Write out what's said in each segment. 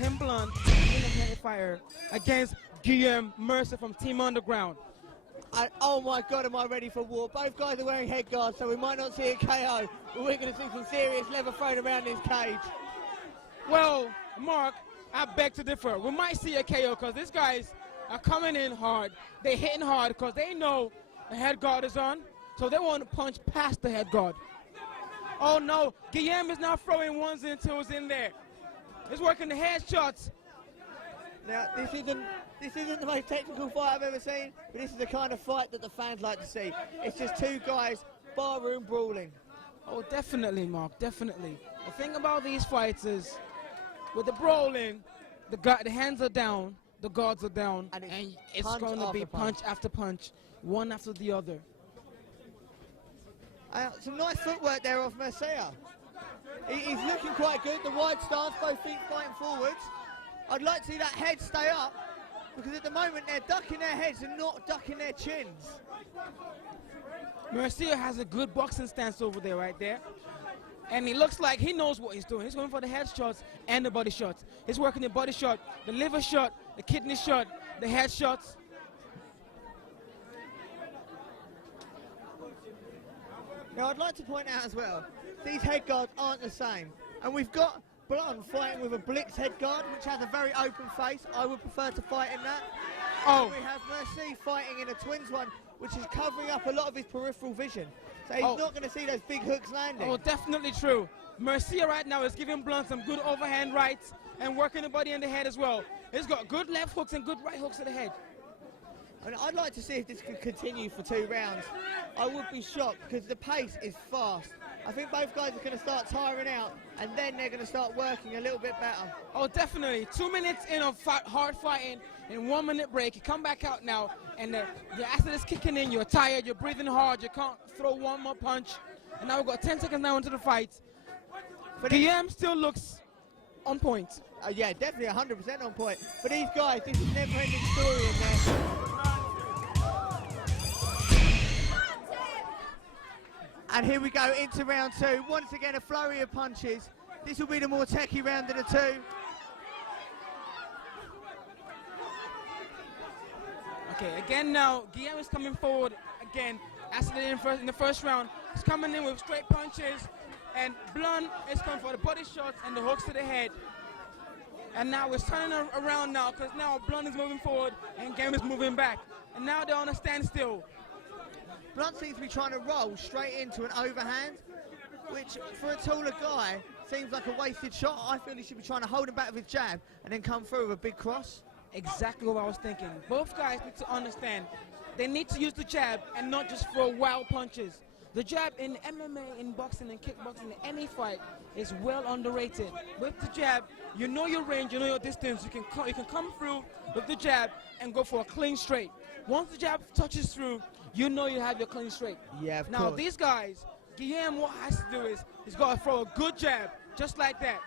Tim Blunn in the head fire against Guillemme Mercer from Team Underground. And oh my God, am I ready for war? Both guys are wearing head guards, so we might not see a KO, but we're going to see some serious leather thrown around this cage. Well, Mark, I beg to differ. We might see a KO because these guys are coming in hard. They're hitting hard because they know the head guard is on, so they want to punch past the head guard. Oh no, Guillemme is now throwing ones and twos in there. He's working the head shots. Now, this isn't the most technical fight I've ever seen, but this is the kind of fight that the fans like to see. It's just two guys barroom brawling. Oh, definitely, Mark, definitely. The thing about these fights is, with the brawling, the hands are down, the guards are down, and it's going to be punch after punch, one after the other. Some nice footwork there off Mercer. He's looking quite good. The wide stance, both feet fighting forwards. I'd like to see that head stay up, because at the moment they're ducking their heads and not ducking their chins. Mercer has a good boxing stance over there, right there. And he looks like he knows what he's doing. He's going for the head shots and the body shots. He's working the body shot, the liver shot, the kidney shot, the head shots. Now I'd like to point out as well, these head guards aren't the same. And we've got Blunn fighting with a Blitz head guard, which has a very open face. I would prefer to fight in that. Oh. And we have Mercer fighting in a twins one, which is covering up a lot of his peripheral vision. So he's not going to see those big hooks landing. Oh, definitely true. Mercer right now is giving Blunn some good overhand rights and working the body and the head as well. He's got good left hooks and good right hooks to the head. And I'd like to see if this could continue for 2 rounds. I would be shocked because the pace is fast. I think both guys are going to start tiring out, and then they're going to start working a little bit better. Oh, definitely. 2 minutes in of hard fighting and 1 minute break. You come back out now, and the acid is kicking in. You're tired. You're breathing hard. You can't throw one more punch. And now we've got 10 seconds now into the fight. Guillemme still looks on point. Yeah, definitely 100% on point. For these guys, this is a never-ending story in there. And here we go into round 2. Once again, a flurry of punches. This will be the more techie round of the 2. Okay, again now, Guillemme is coming forward again. As in the first round, he's coming in with straight punches, and Blunn is coming for the body shots and the hooks to the head. And now we're turning around now, because now Blunn is moving forward and Guillemme is moving back. And now they're on a standstill. Blunn seems to be trying to roll straight into an overhand, which for a taller guy seems like a wasted shot. I feel he should be trying to hold him back with his jab and then come through with a big cross. Exactly what I was thinking. Both guys need to understand they need to use the jab and not just throw wild punches. The jab in MMA, in boxing, and kickboxing, in any fight is well underrated. With the jab, you know your range, you know your distance. You can come through with the jab and go for a clean straight. Once the jab touches through, you know you have your clean straight. Yeah, of Now course. these guys, Guillemme, what has to do is he's got to throw a good jab, just like that.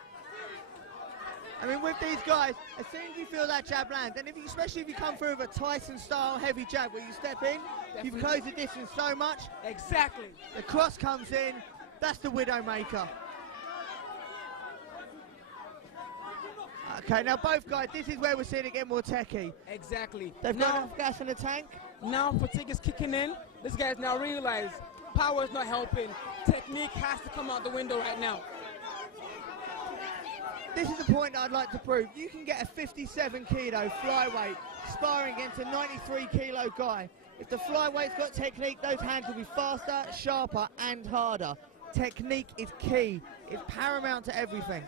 I mean, with these guys, as soon as you feel that jab land, and especially if you come through with a Tyson-style heavy jab where you step in, you've closed the distance so much. Exactly. The cross comes in. That's the Widowmaker. Okay, now both guys, this is where we're seeing it get more techie. Exactly. They've got enough gas in the tank. Now fatigue is kicking in. This guy's now realized power is not helping. Technique has to come out the window right now. This is the point I'd like to prove. You can get a 57 kilo flyweight sparring against a 93 kilo guy. If the flyweight's got technique, those hands will be faster, sharper, and harder. Technique is key. It's paramount to everything.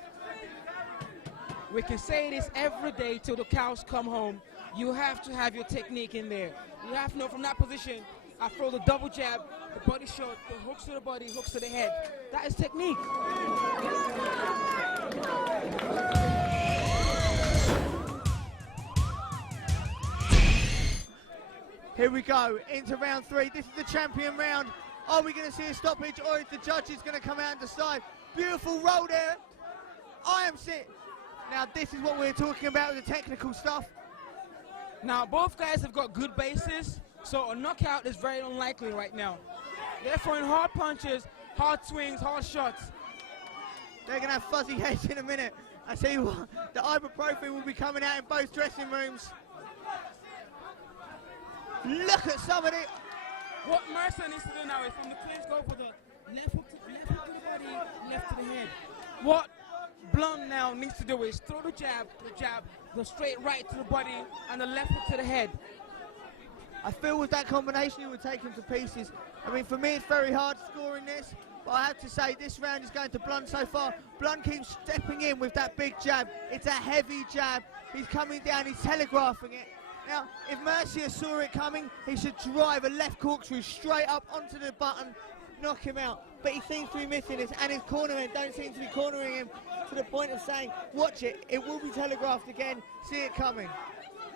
We can say this every day till the cows come home. You have to have your technique in there. You have to know from that position, I throw the double jab, the body shot, the hooks to the body, hooks to the head. That is technique. Here we go, into round 3. This is the champion round. Are we going to see a stoppage, or is the judges going to come out and decide? Beautiful roll there. I am sick. Now this is what we're talking about with the technical stuff. Now both guys have got good bases, so a knockout is very unlikely right now. They're throwing hard punches, hard swings, hard shots. They're going to have fuzzy heads in a minute. I tell you what, the ibuprofen will be coming out in both dressing rooms. Look at somebody. What Mercer needs to do now is from the clinch go for the left hook to the body, left to the head. What Blunn now needs to do is throw the jab, the straight right to the body, and the left hook to the head. I feel with that combination it would take him to pieces. I mean, for me it's very hard scoring this, but I have to say this round is going to Blunn so far. Blunn keeps stepping in with that big jab. It's a heavy jab. He's coming down, he's telegraphing it. Now, if Mercier saw it coming, he should drive a left corkscrew straight up onto the button, knock him out. But he seems to be missing this, and his cornermen don't seem to be cornering him to the point of saying, watch it, it will be telegraphed again, see it coming.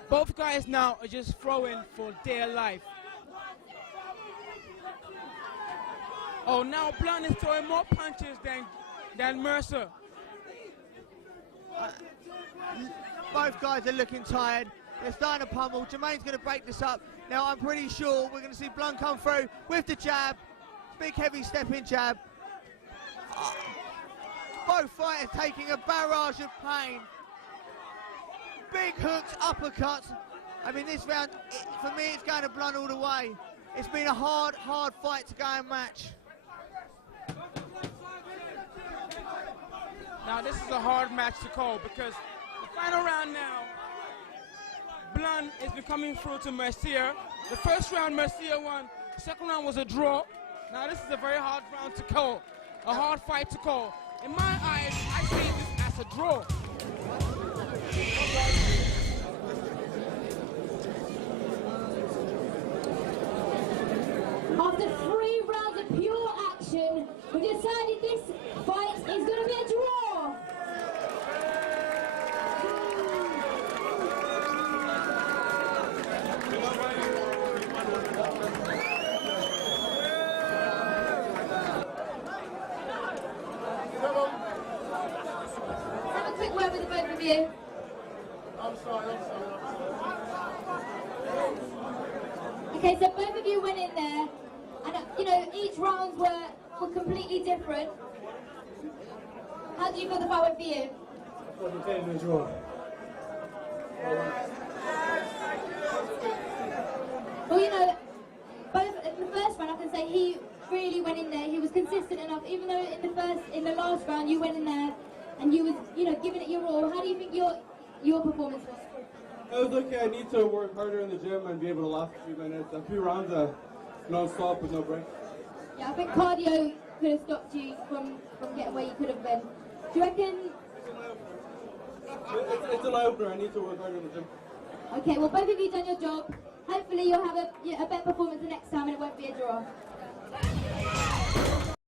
Both guys now are just throwing for dear life. Oh, now Blunn is throwing more punches than Mercer. Both guys are looking tired. They're starting to pummel. Jermaine's going to break this up. Now, I'm pretty sure we're going to see Blunn come through with the jab. Big, heavy step-in jab. Both fighters taking a barrage of pain. Big hooks, uppercuts. I mean, this round, for me, it's going to Blunn all the way. It's been a hard, hard fight to go and match. Now, this is a hard match to call because the final round now, Blunn has been coming through to Mercier. The first round, Mercier won. The second round was a draw. Now, this is a very hard round to call, a hard fight to call. In my eyes, I see this as a draw. After 3 rounds of pure action, we decided this fight is going to be a draw. Have a quick word with the both of you. I'm sorry. Okay, so both of you went in there, and you know, each rounds were completely different. How do you feel the fight went for you? Well, you know, both in the first round, I can say he really went in there. He was consistent enough, even though in the last round you went in there and you was, you know, giving it your all. How do you think your performance was? It was okay. I need to work harder in the gym and be able to last a few minutes. A few rounds non-stop with no break. Yeah, I think cardio could have stopped you from getting where you could have been. Do you reckon? It's an eye-opener. I need to work harder in the gym. Okay, well, both of you done your job. Hopefully you'll have a better performance the next time and it won't be a draw.